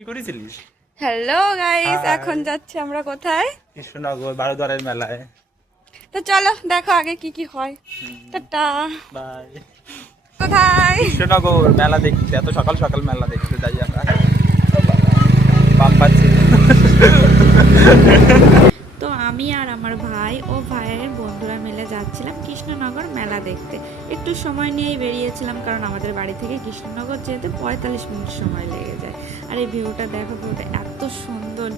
কি করেছিলিস? Hello guys, hi. এখন যাচ্ছি আমরা কোথায়? কৃষ্ণনগর বারোদ্বারের মেলায়। তো চলো দেখো আগে কি কি হয়। টাটা। বাই। কোথায়? কৃষ্ণনগর মেলা দেখতে, এত সকাল সকাল মেলা দেখতে যাই আমরা। বাম পাচ্ছি। তো আমি আর আমার ভাই ও ভাইয়ের বন্ধুরা মিলে যাচ্ছিলাম কৃষ্ণনগর মেলা দেখতে। একটু সময় নিয়েই বেরিয়েছিলাম, কারণ আমাদের বাড়ি থেকে কৃষ্ণনগর যেতে 45 মিনিট সময় লেগে যায়। আর এই ভিউটা দেখো, ভিউটা এত সুন্দর।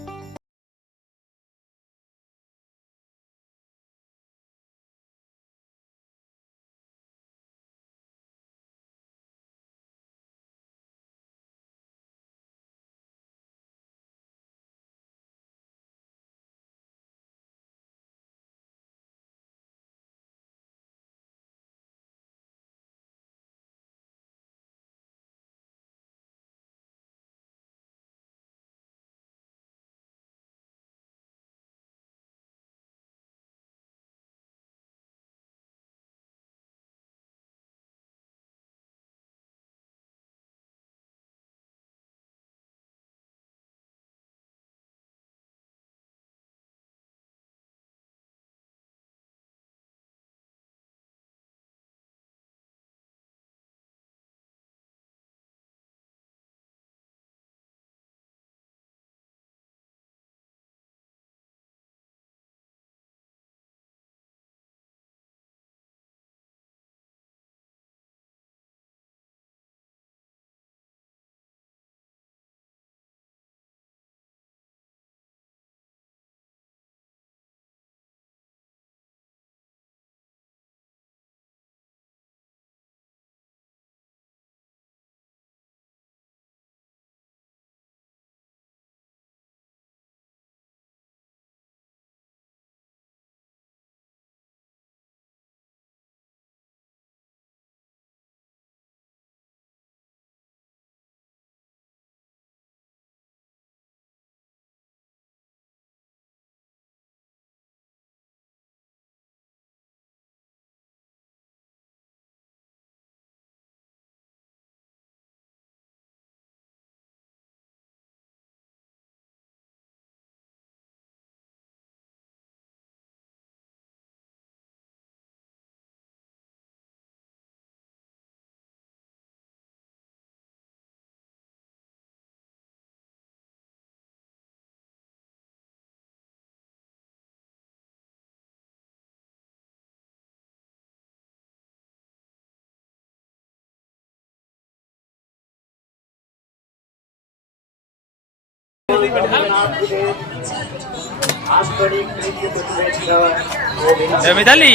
মিতালি,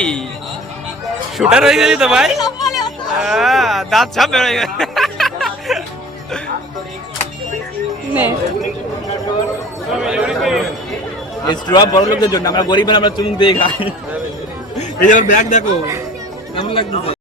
শুটার হয়ে গেলি তো ভাই। দাঁত সব বেরোয় গেছে। নে। স্ট্রপ বড় লোকদের জন্য, আমরা গরিব আমরা চুমুক দিয়ে খাই। এই যে ব্যাগ দেখো কেমন লাগতেছে।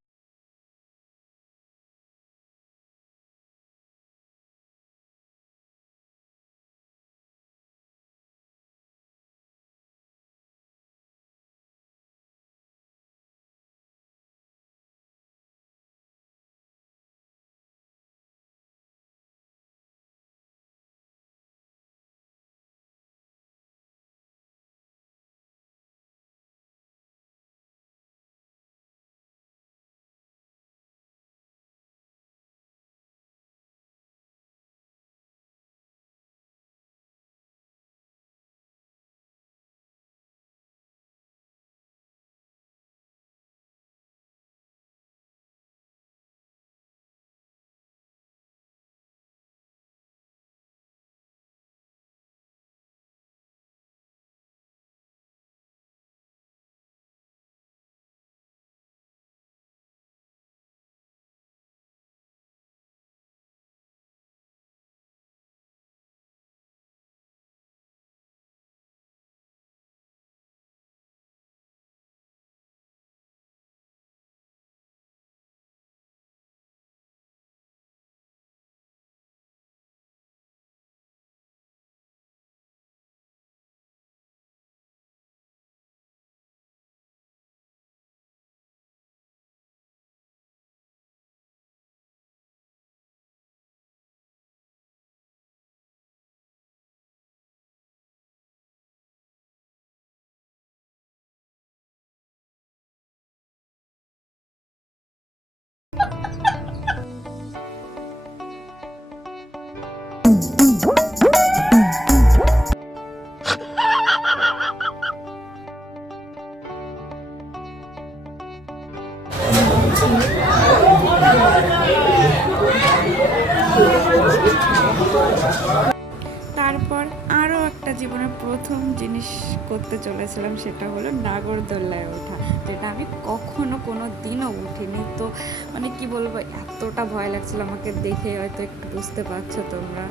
তারপর আরও একটা জীবনের প্রথম জিনিস করতে চলেছিলাম, সেটা হলো নাগরদোল্লায় ওঠা, যেটা আমি কখনো কোনো দিনও উঠিনি। তো মানে কি বলবো, এতটা ভয় লাগছিল আমাকে দেখে, হয়তো একটু বুঝতে পারছো তোমরা।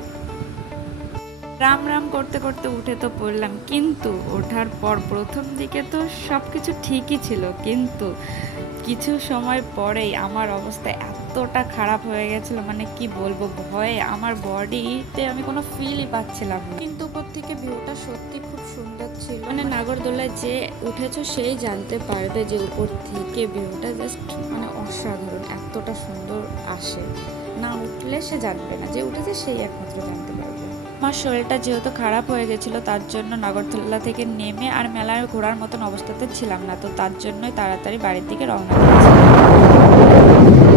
রাম রাম করতে করতে উঠে তো পড়লাম, কিন্তু ওঠার পর প্রথম দিকে তো সব কিছু ঠিকই ছিল, কিন্তু কিছু সময় পরেই আমার অবস্থা এতটা খারাপ হয়ে গেছিল, মানে কি বলবো, ভয়ে আমার বডিতে আমি কোনো ফিলই পাচ্ছিলাম না। কিন্তু উপর থেকে ভিউটা সত্যি খুব সুন্দর ছিল, মানে নাগরদোলায় যে উঠেছো সেই জানতে পারবে যে উপর থেকে ভিউটা জাস্ট মানে অসাধারণ, এতটা সুন্দর আসে। না উঠলে সে জানবে না, যে উঠেছে সেই একমাত্র জানতে পারবে। আমার শরীরটা যেহেতু খারাপ হয়ে গেছিলো, তার জন্য নাগরদোলা থেকে নেমে আর মেলায় ঘোরার মতন অবস্থাতে ছিলাম না, তো তার জন্যই তাড়াতাড়ি বাড়ির দিকে রওনা দিয়েছিলাম।